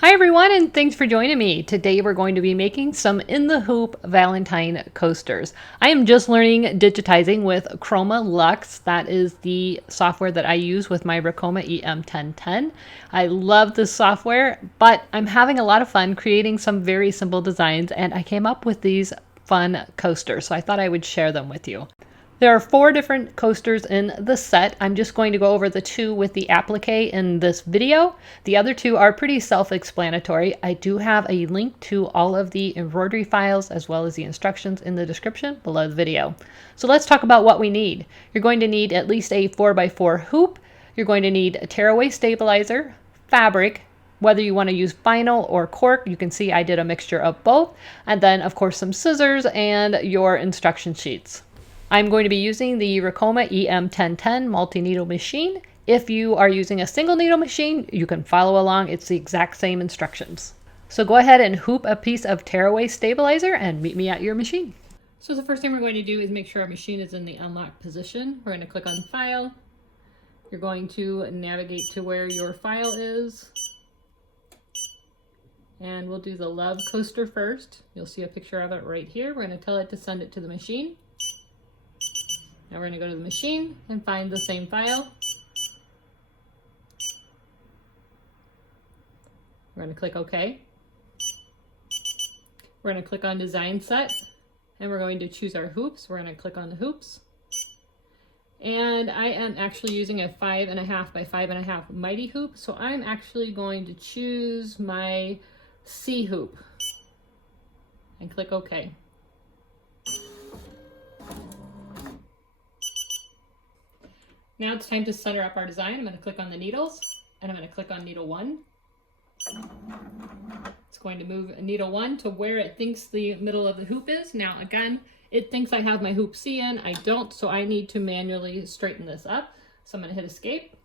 Hi everyone, and thanks for joining me. Today we're going to be making some in the hoop Valentine coasters. I am just learning digitizing with Chroma Luxe. That is the software that I use with my Ricoma EM1010. I love this software, but I'm having a lot of fun creating some very simple designs, and I came up with these fun coasters, so I thought I would share them with you. There are 4 different coasters in the set. I'm just going to go over the 2 with the applique in this video. The other 2 are pretty self-explanatory. I do have a link to all of the embroidery files as well as the instructions in the description below the video. So let's talk about what we need. You're going to need at least a 4x4 hoop. You're going to need a tearaway stabilizer, fabric, whether you want to use vinyl or cork. You can see I did a mixture of both. And then of course some scissors and your instruction sheets. I'm going to be using the Ricoma EM1010 multi-needle machine. If you are using a single needle machine, you can follow along. It's the exact same instructions. So go ahead and hoop a piece of tearaway stabilizer and meet me at your machine. So the first thing we're going to do is make sure our machine is in the unlocked position. We're going to click on File. You're going to navigate to where your file is. And we'll do the Love coaster first. You'll see a picture of it right here. We're going to tell it to send it to the machine. Now we're going to go to the machine and find the same file. We're going to click OK. We're going to click on Design Set, and we're going to choose our hoops. We're going to click on the hoops. And I am actually using a 5.5 by 5.5 mighty hoop, so I'm actually going to choose my C hoop and click OK. Now it's time to center up our design. I'm going to click on the needles, and I'm going to click on needle 1. It's going to move needle 1 to where it thinks the middle of the hoop is. Now again, it thinks I have my hoop C in. I don't, so I need to manually straighten this up. So I'm going to hit escape.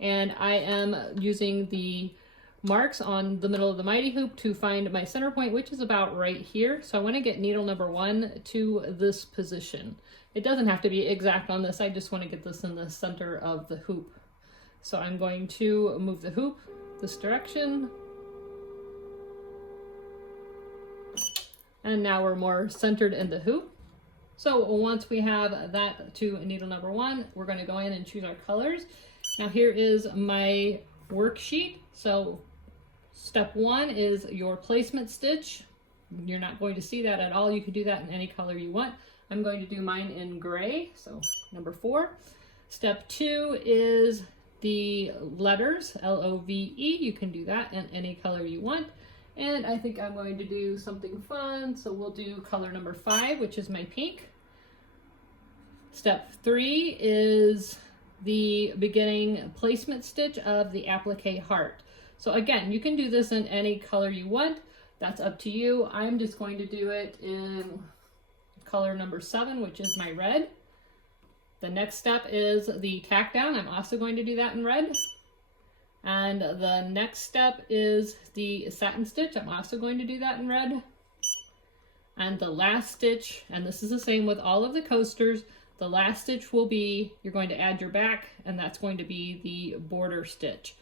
And I am using the marks on the middle of the mighty hoop to find my center point, which is about right here. So I want to get needle number 1 to this position. It doesn't have to be exact on this. I just want to get this in the center of the hoop. So I'm going to move the hoop this direction. And now we're more centered in the hoop. So once we have that to needle number 1, we're going to go in and choose our colors. Now here is my worksheet. So step 1 is your placement stitch. You're not going to see that at all. You can do that in any color you want. I'm going to do mine in gray, so number 4. Step 2 is the letters, L-O-V-E. You can do that in any color you want. And I think I'm going to do something fun, so we'll do color number 5, which is my pink. Step 3 is the beginning placement stitch of the applique heart. So again, you can do this in any color you want. That's up to you. I'm just going to do it in color number 7, which is my red. The next step is the tack down. I'm also going to do that in red. And the next step is the satin stitch. I'm also going to do that in red. And the last stitch, and this is the same with all of the coasters, the last stitch will be, you're going to add your back, and that's going to be the border stitch.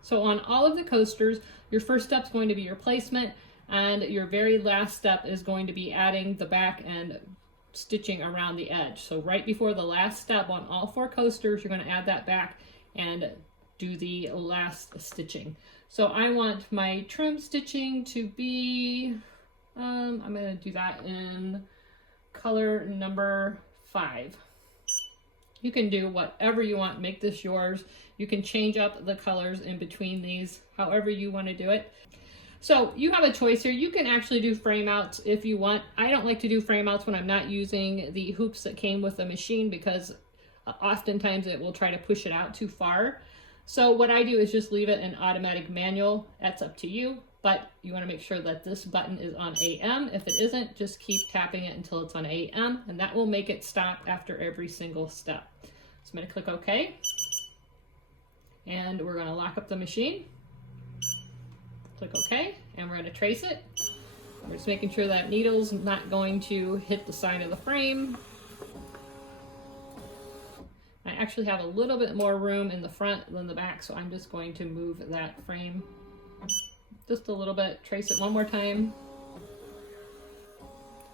So on all of the coasters, your first step is going to be your placement, and your very last step is going to be adding the back and stitching around the edge. So right before the last step on all 4 coasters, you're going to add that back and do the last stitching. So I want my trim stitching to be, I'm going to do that in color number 5. You can do whatever you want, make this yours. You can change up the colors in between these, however you want to do it. So you have a choice here. You can actually do frame outs if you want. I don't like to do frame outs when I'm not using the hoops that came with the machine because oftentimes it will try to push it out too far. So what I do is just leave it in automatic manual. That's up to you, but you want to make sure that this button is on AM. If it isn't, just keep tapping it until it's on AM, and that will make it stop after every single step. So I'm going to click OK, and we're going to lock up the machine. Click OK, and we're going to trace it. We're just making sure that needle's not going to hit the side of the frame. I actually have a little bit more room in the front than the back, so I'm just going to move that frame just a little bit. Trace it one more time.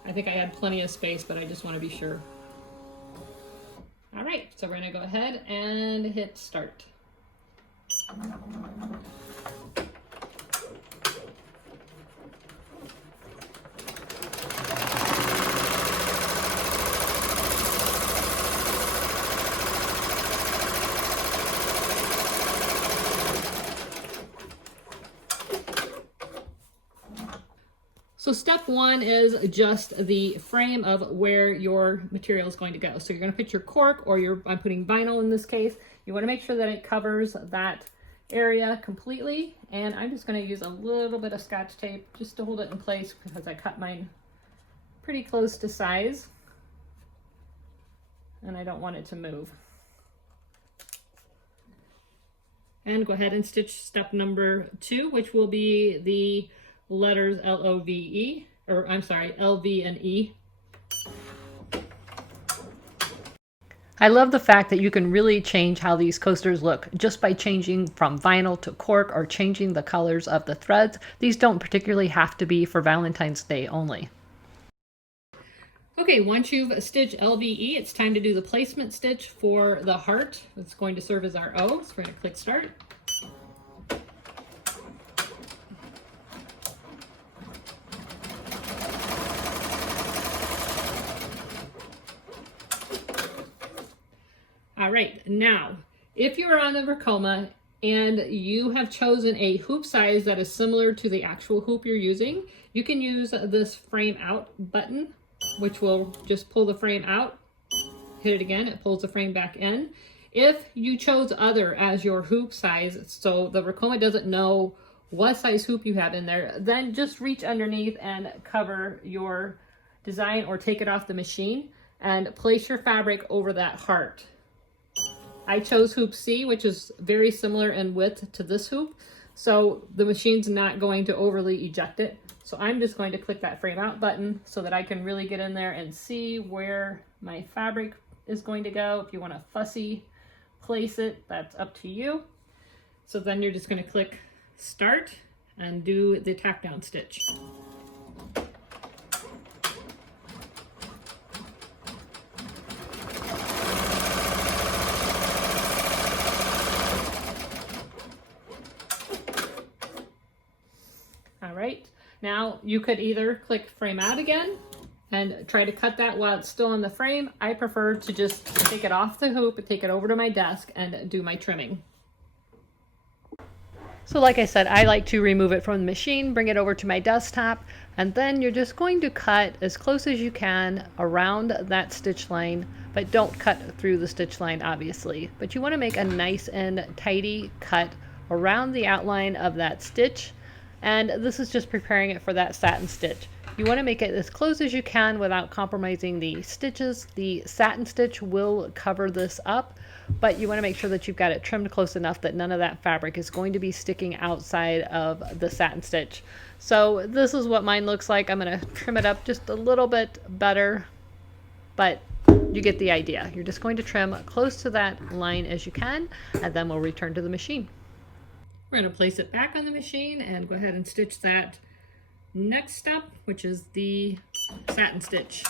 I think I had plenty of space, but I just want to be sure. All right, so we're going to go ahead and hit start. So step one is just the frame of where your material is going to go. So you're going to put your cork, or I'm putting vinyl in this case. You want to make sure that it covers that area completely. And I'm just going to use a little bit of Scotch tape just to hold it in place because I cut mine pretty close to size and I don't want it to move. And go ahead and stitch step number 2, which will be the letters L-O-V-E, or I'm sorry, L-V and E. I love the fact that you can really change how these coasters look just by changing from vinyl to cork or changing the colors of the threads. These don't particularly have to be for Valentine's Day only. Okay, once you've stitched LVE, it's time to do the placement stitch for the heart. It's going to serve as our O, so we're going to click start. All right, now, if you are on the Ricoma and you have chosen a hoop size that is similar to the actual hoop you're using, you can use this frame out button, which will just pull the frame out. Hit it again, it pulls the frame back in. If you chose other as your hoop size, so the Ricoma doesn't know what size hoop you have in there, then just reach underneath and cover your design or take it off the machine and place your fabric over that heart. I chose hoop C, which is very similar in width to this hoop, so the machine's not going to overly eject it. So I'm just going to click that frame out button so that I can really get in there and see where my fabric is going to go. If you want to fussy place it, that's up to you. So then you're just going to click start and do the tack down stitch. All right, now you could either click frame out again and try to cut that while it's still on the frame. I prefer to just take it off the hoop and take it over to my desk and do my trimming. So like I said, I like to remove it from the machine, bring it over to my desktop, and then you're just going to cut as close as you can around that stitch line, but don't cut through the stitch line obviously. But you want to make a nice and tidy cut around the outline of that stitch. And this is just preparing it for that satin stitch. You want to make it as close as you can without compromising the stitches. The satin stitch will cover this up, but you want to make sure that you've got it trimmed close enough that none of that fabric is going to be sticking outside of the satin stitch. So this is what mine looks like. I'm going to trim it up just a little bit better, but you get the idea. You're just going to trim close to that line as you can, and then we'll return to the machine. We're going to place it back on the machine and go ahead and stitch that next step, which is the satin stitch.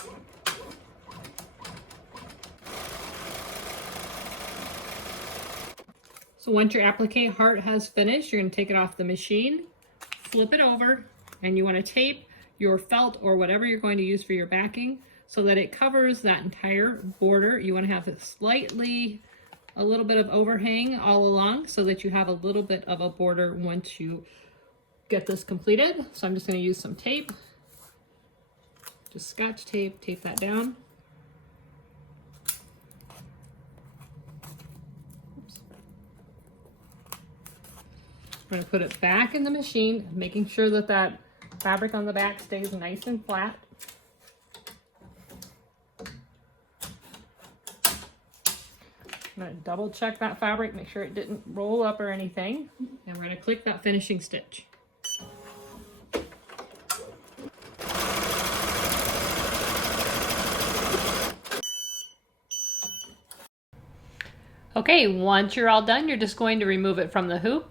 So once your applique heart has finished, you're going to take it off the machine, flip it over, and you want to tape your felt or whatever you're going to use for your backing so that it covers that entire border. You want to have it slightly a little bit of overhang all along so that you have a little bit of a border once you get this completed. So I'm just going to use some tape, just Scotch tape, tape that down. Oops. I'm going to put it back in the machine, making sure that that fabric on the back stays nice and flat. I'm going to double check that fabric, make sure it didn't roll up or anything. And we're going to click that finishing stitch. Okay, once you're all done, you're just going to remove it from the hoop.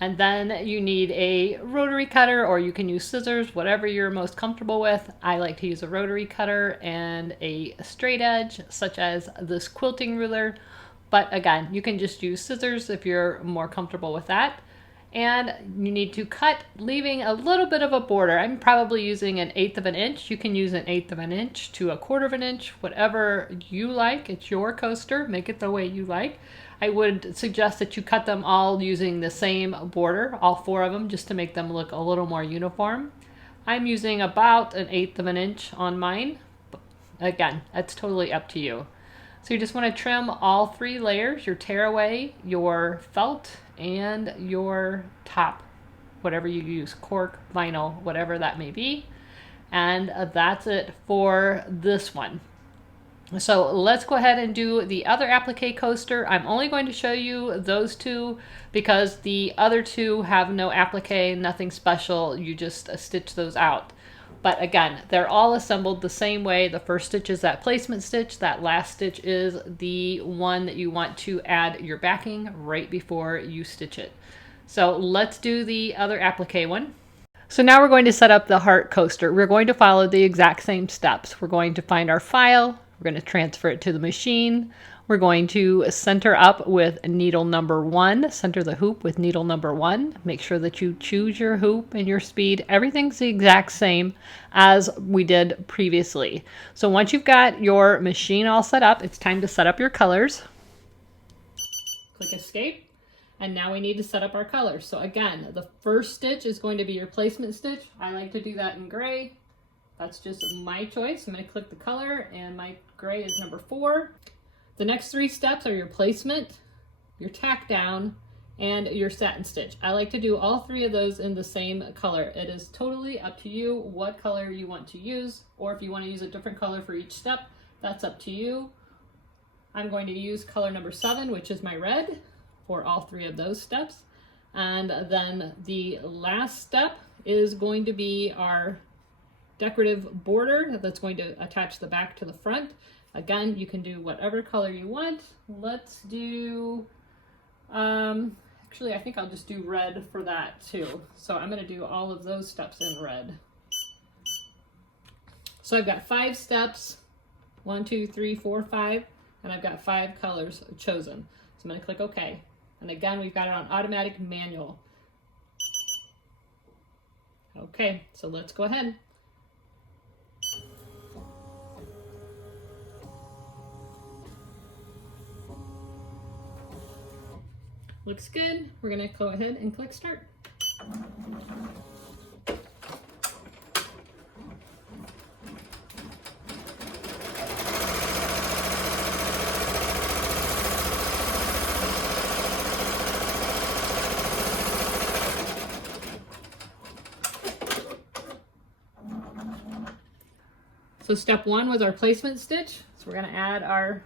And then you need a rotary cutter, or you can use scissors, whatever you're most comfortable with. I like to use a rotary cutter and a straight edge, such as this quilting ruler. But again, you can just use scissors if you're more comfortable with that. And you need to cut, leaving a little bit of a border. I'm probably using 1/8 of an inch. You can use 1/8 of an inch to 1/4 of an inch, whatever you like. It's your coaster, make it the way you like. I would suggest that you cut them all using the same border, all 4 of them, just to make them look a little more uniform. I'm using about 1/8 of an inch on mine. Again, that's totally up to you. So you just want to trim all 3 layers, your tearaway, your felt, and your top, whatever you use, cork, vinyl, whatever that may be. And that's it for this one. So let's go ahead and do the other applique coaster. I'm only going to show you those 2 because the other 2 have no applique, nothing special. You just stitch those out. But again, they're all assembled the same way. The first stitch is that placement stitch. That last stitch is the one that you want to add your backing right before you stitch it. So let's do the other applique one. So now we're going to set up the heart coaster. We're going to follow the exact same steps. We're going to find our file. We're going to transfer it to the machine. We're going to center up with needle number 1, center the hoop with needle number 1. Make sure that you choose your hoop and your speed. Everything's the exact same as we did previously. So once you've got your machine all set up, it's time to set up your colors. Click escape. And now we need to set up our colors. So again, the first stitch is going to be your placement stitch. I like to do that in gray. That's just my choice. I'm going to click the color, and my gray is number 4. The next 3 steps are your placement, your tack down, and your satin stitch. I like to do all 3 of those in the same color. It is totally up to you what color you want to use, or if you want to use a different color for each step, that's up to you. I'm going to use color number 7, which is my red, for all 3 of those steps. And then the last step is going to be our decorative border that's going to attach the back to the front. Again, you can do whatever color you want. Let's do, actually I think I'll just do red for that too. So I'm going to do all of those steps in red. So I've got 5 steps, 1, 2, 3, 4, 5, and I've got 5 colors chosen. So I'm going to click OK. And again, we've got it on automatic manual. Okay, so let's go ahead. Looks good. We're going to go ahead and click start. So step 1 was our placement stitch. So we're going to add our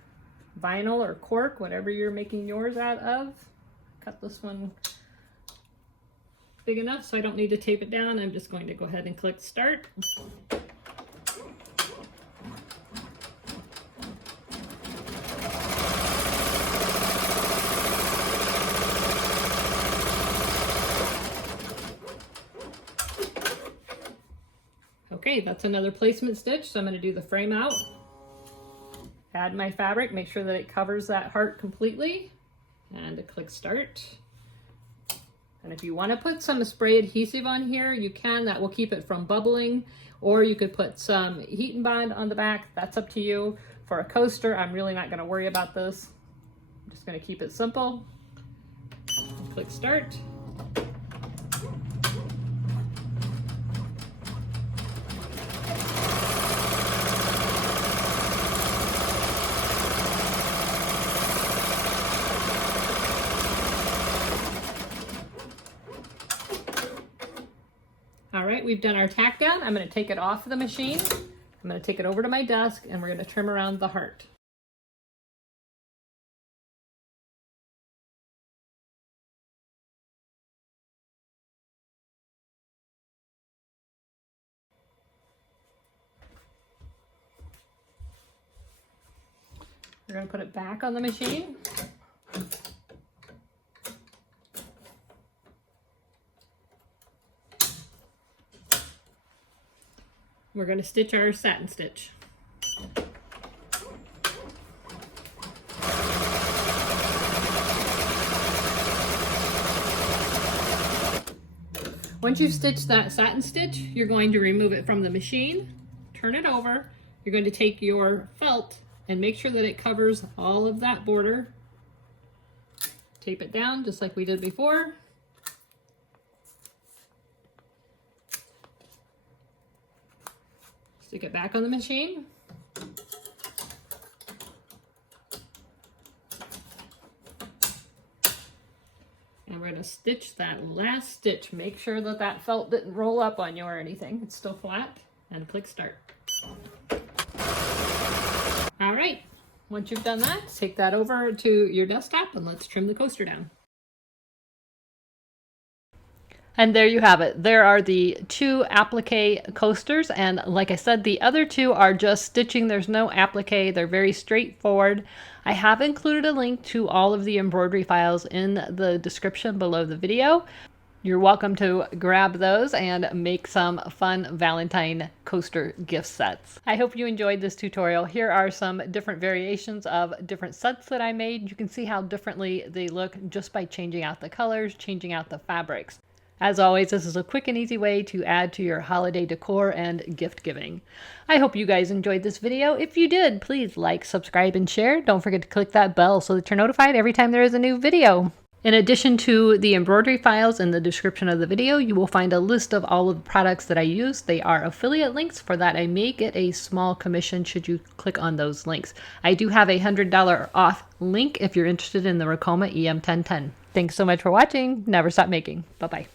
vinyl or cork, whatever you're making yours out of. Cut this one big enough so I don't need to tape it down. I'm just going to go ahead and click start. Okay, that's another placement stitch, so I'm going to do the frame out. Add my fabric, make sure that it covers that heart completely, and click start. And if you want to put some spray adhesive on here, you can. That will keep it from bubbling, or you could put some heat and bond on the back. That's up to you. For a coaster, I'm really not going to worry about this. I'm just going to keep it simple. Click start. All right, we've done our tack down. I'm going to take it off the machine. I'm going to take it over to my desk, and we're going to trim around the heart. We're going to put it back on the machine. We're going to stitch our satin stitch. Once you've stitched that satin stitch, you're going to remove it from the machine, turn it over. You're going to take your felt and make sure that it covers all of that border. Tape it down just like we did before. Stick it back on the machine. And we're going to stitch that last stitch. Make sure that that felt didn't roll up on you or anything. It's still flat. And click start. All right. Once you've done that, take that over to your desktop and let's trim the coaster down. And there you have it. There are the 2 applique coasters, and like I said, the other 2 are just stitching. There's no applique. They're very straightforward. I have included a link to all of the embroidery files in the description below the video. You're welcome to grab those and make some fun Valentine coaster gift sets. I hope you enjoyed this tutorial. Here are some different variations of different sets that I made. You can see how differently they look just by changing out the colors, changing out the fabrics. As always, this is a quick and easy way to add to your holiday decor and gift giving. I hope you guys enjoyed this video. If you did, please like, subscribe, and share. Don't forget to click that bell so that you're notified every time there is a new video. In addition to the embroidery files in the description of the video, you will find a list of all of the products that I use. They are affiliate links. For that, I may get a small commission should you click on those links. I do have a $100 off link if you're interested in the Ricoma EM1010. Thanks so much for watching. Never stop making. Bye-bye.